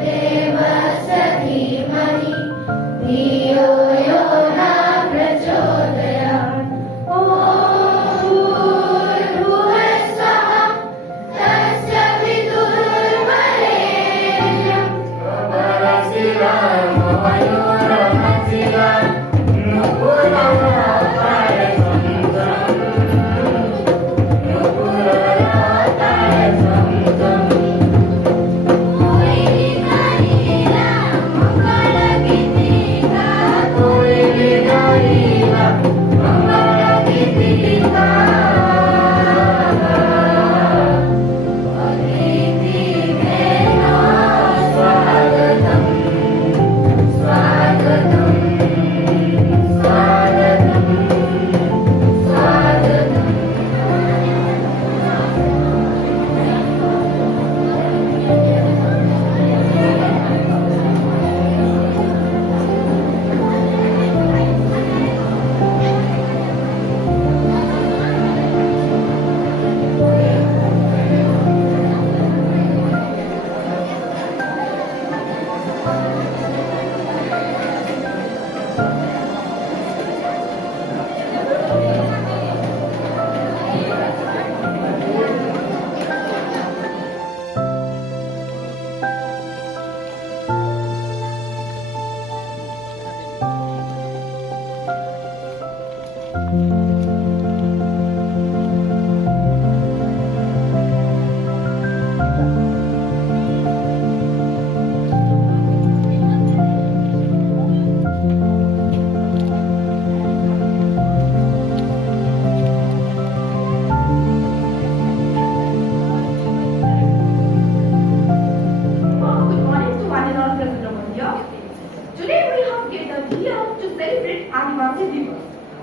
देवस्य धीमहि धियो यो न प्रचोदयात्। ॐ भूर्भुवः स्वः तस्य पितुर्वरेण्यं भर्गो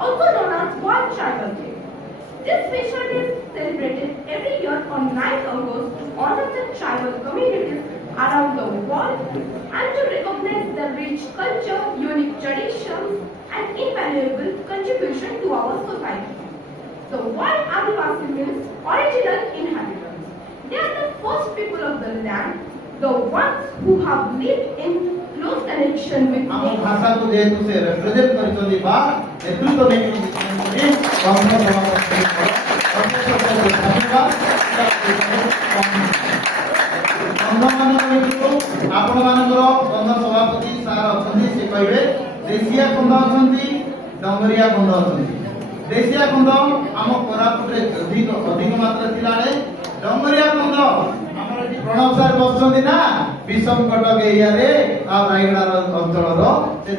also known as World Tribal Day. This special day is celebrated every year on 9th August to honor the tribal communities around the world and to recognize their rich culture, unique traditions, and invaluable contribution to our society. The word Adivasi means original inhabitants. They are the first people of the land, the ones who have lived in close connection with ଆମ ଭାଷାକୁ ଯେହେତୁ ସେ represent କରିଛନ୍ତି ବା ନେତୃତ୍ୱ ନେଇଛନ୍ତି ଆପଣମାନଙ୍କର ବନ୍ଧ ସଭାପତି ସାର୍ ଅଛନ୍ତି, ସେ କହିବେ ଦେଶିଆ ଖଣ୍ଡ ଅଛନ୍ତି, ଡଙ୍ଗରିଆ ଖଣ୍ଡ ଅଛନ୍ତି। ଦେଶିଆ ଖଣ୍ଡ ଆମ କୋରାପୁଟରେ ଅଧିକ ମାତ୍ରା ଥିଲାବେଳେ ଡଙ୍ଗରିଆ ଖଣ୍ଡ ଆମର ଏଠି ପ୍ରଣବ ସାର୍ ବସୁଛନ୍ତି ନା ବିଷମ କଟକ ଏରିଆରେ ଆଉ ରାୟଗଡା ଅଞ୍ଚଳର ସେ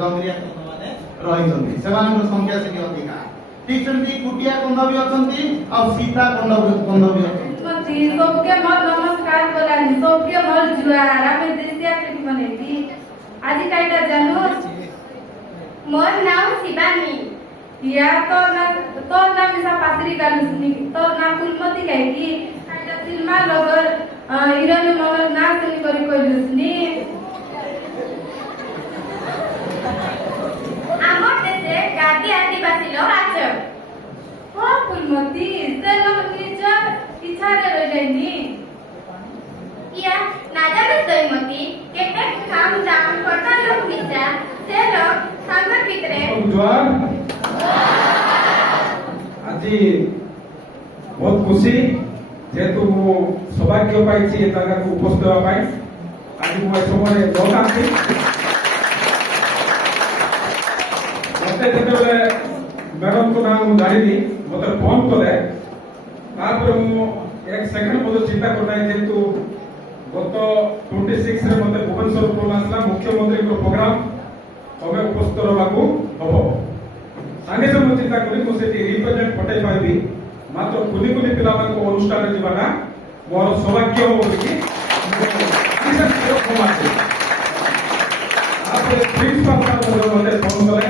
ଡଙ୍ଗରିଆ ଖଣ୍ଡ ମାନେ ରହିଛନ୍ତି, ସେମାନଙ୍କର ସଂଖ୍ୟା ସେଠି ଅଧିକା। ଠିକ ସେମିତି କୁଟିଆ ଖଣ୍ଡ ବି ଅଛନ୍ତି ଆଉ ସୀତା ଖଣ୍ଡ ବି ଅଛନ୍ତି। सबके मोर नमस्कार बोलानी, सबके मोर जुआर। आमे देसिया केटी बनेती आज काइटा जानो। मोर नाम शिवानी। या तोर नाम इसा पात्री गालुसनी, तोर नाम फुलमती काइकी काइटा सिनेमा लगल हिरोइन मोर ना सुनी करी कइलुसनी। आमर देशे गादी आदिवासी लोग आछे। हो फुलमती से लोग निज इच्छा रे रइनी या नाजाने दैमती केते काम जाम करता लोग मिसा से लोग संगर भितरे जुआर আজি बहुत खुशी जेहेतु मु सौभाग्य पाइछि ए जागाକୁ उपस्थित हेबा पाइ। आज मु ए समय दरखास्ती मते जेतेबेले मैडम को नाम जानिली मते फोन करे तापर मु एक सेकंड मते चिंता करनाय जेहेतु गत 26 रे मते भुवनेश्वर फोन आसला मुख्यमंत्री को प्रोग्राम तमे उपस्थित रहबाकू हबो। सागे से मु चिंता करी मु सेठी रिप्रेजेंट पठाई पाइबी मात्र कुनी पिला मानको अनुष्ठान जीवाना मोर सौभाग्य हो बोली आपरे प्रिंसिपल साहब मते फोन करे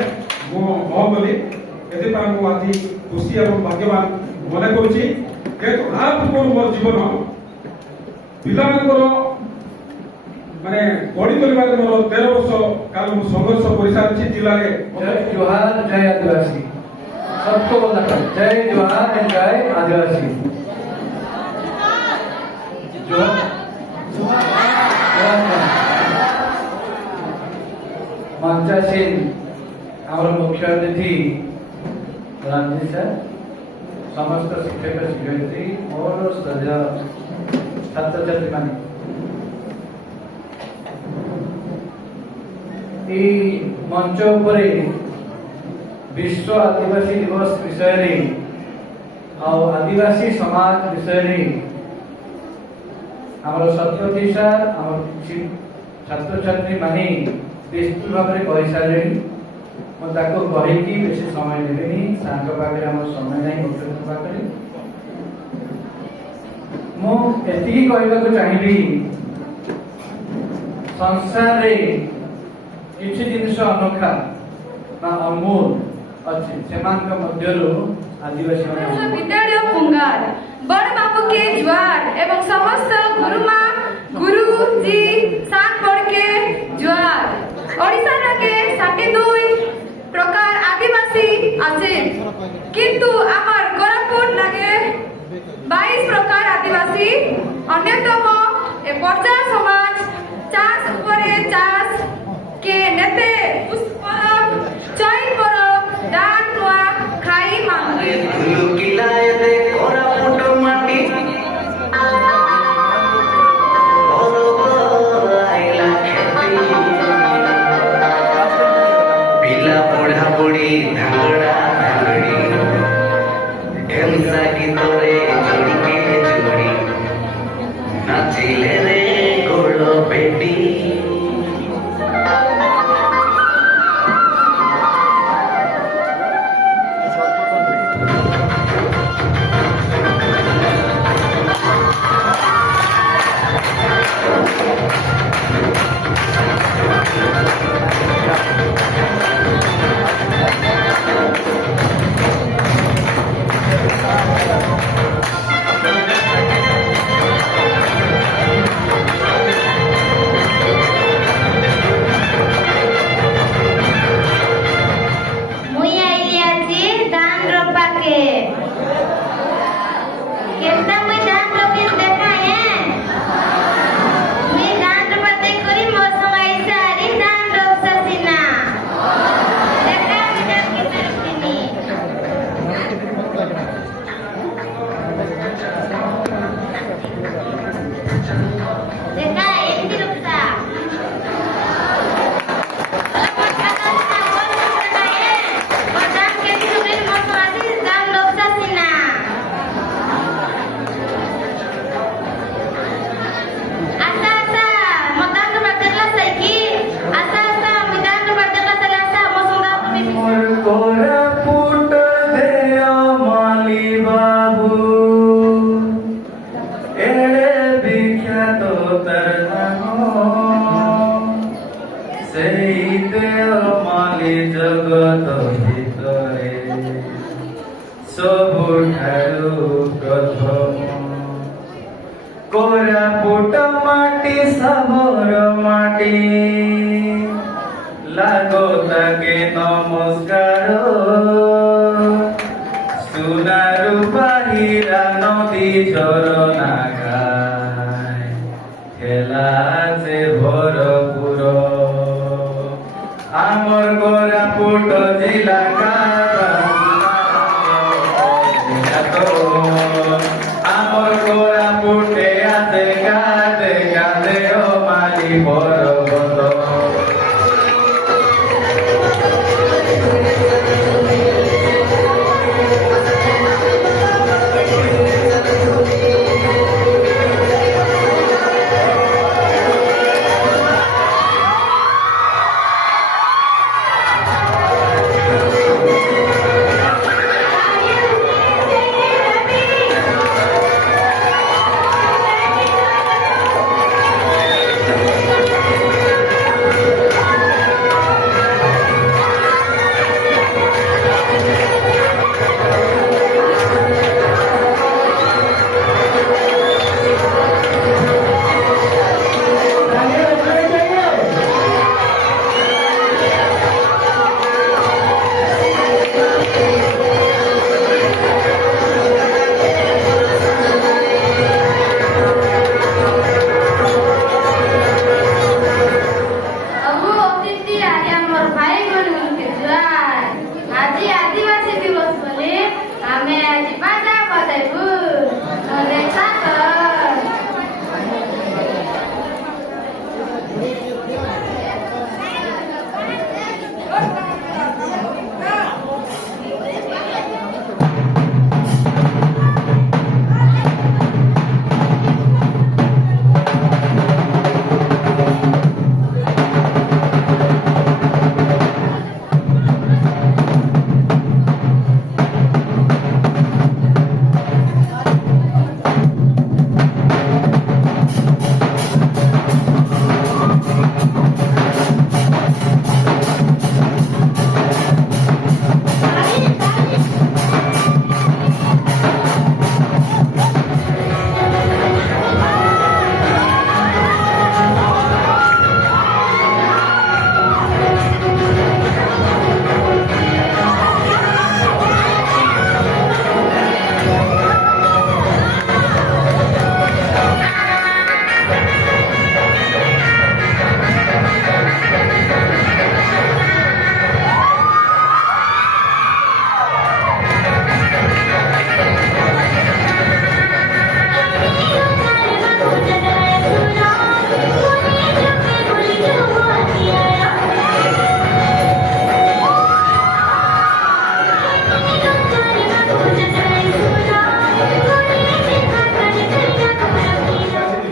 मु हो बोली एते पर मु आज खुशी एवं भाग्यवान मने करूची के आप को मोर जीवन पिला मानकर माने गड़ी परिवार मोर 13 वर्ष काल मु संघर्ष परिसारछि जिल्ला रे। जय जोहार जय आदिवासी सबको बोलना जय जोहार एंड जय आदिवासी जोहार ଆସିନ୍ ଆମର ମୁଖ୍ୟ ଅତିଥି ରଞ୍ଜିତ ସାର୍, ସମସ୍ତ ଶିକ୍ଷକ ଶିକ୍ଷୟିତ୍ରୀ, ମୋର ଶ୍ରଦ୍ଧେୟ ଛାତ୍ରଛାତ୍ରୀମାନେ, এই মঞ্চ উপরে বিশ্ব আদিবাসী দিবস বিষয়ে আদিবাসী সমাজ বিষয়ে আমার সত্যজিৎ স্যার আমার কিছু ছাত্রছাত্রী মানে বিস্তৃত ভাবে কইসারে ମୁଁ ତାକୁ କହିକି ବେଶୀ ସମୟ ନେବେନି, ସାରଙ୍କ ପାଖରେ ଆମର ସମୟ ନାହିଁ ମୁଖ୍ୟଙ୍କ ପାଖରେ। ମୁଁ ଏତିକି କହିବାକୁ ଚାହିଁବି, ସଂସାରରେ କିଛି ଜିନିଷ ଅନୋଖା ବା ଅମୂଳ ଅଛି, ସେମାନଙ୍କ ମଧ୍ୟରୁ ଆଦିବାସୀ ମାନେ ବିଦ୍ୟାଳୟ ପୁଙ୍ଗାର ବଡ଼ ବାବୁକେ ଜୁଆର ଏବଂ ସମସ୍ତ ଗୁରୁମା গুরুজি সাত বড়কে জুয়ার ওড়িশা লাগে 62 প্রকার আদিবাসী আছে, কিন্তু আমার কোরাপুট লাগে 22 প্রকার আদিবাসী অন্যতম এ পর্যা সমাজ চাষ উপরে চাষ কে নেতে পুষ্পরব চৈন পরব দান নোয়া খাই মাঙ্গে কিলায়তে কোরাপুট মাটি পড়ি ধাগড়া ধাগড়ি ঢেমসা গীতরে জড়িকে জড়ি নাচিলে রে গোড় বেটি জগত ভিতরে ସବୁଠାରୁ ପ୍ରଥମ କୋରାପୁଟ ମାଟି ସାବର ମାଟି লাগো তাকে নমস্কার সোনারু বাহিরা নদী ঝরনা গায় খেলা আছে ভরপুর আমার কোরাপুট জেলা আমার কোরাপুটে আছে গাদে গাদে ও মালি পর্বত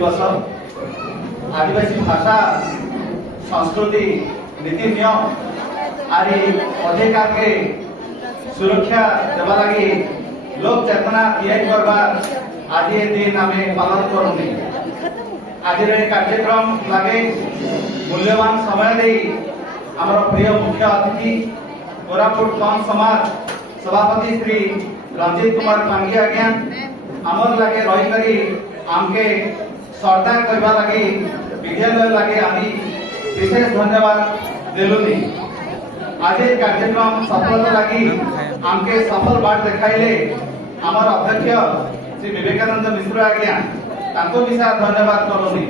दिवस आदिवासी भाषा संस्कृति नीति नियम आदि अधिकार के सुरक्षा देवा लगी लोक चेतना तैयारी करवा आज ये दिन आम पालन करूनी। आज कार्यक्रम लगे मूल्यवान समय दे आमर प्रिय मुख्य अतिथि कोरापुट कम समाज सभापति श्री रंजित कुमार पांगी आज्ञा आमर लगे रही करी आमके श्रद्धा करवा लगी विद्यालय लगे आमी विशेष धन्यवाद देलुनी। आज कार्यक्रम सफल लगी आमके सफल बाट देखाइले आमर अध्यक्ष श्री विवेकानंद मिश्र आज्ञा ताको विशेष धन्यवाद करूनी।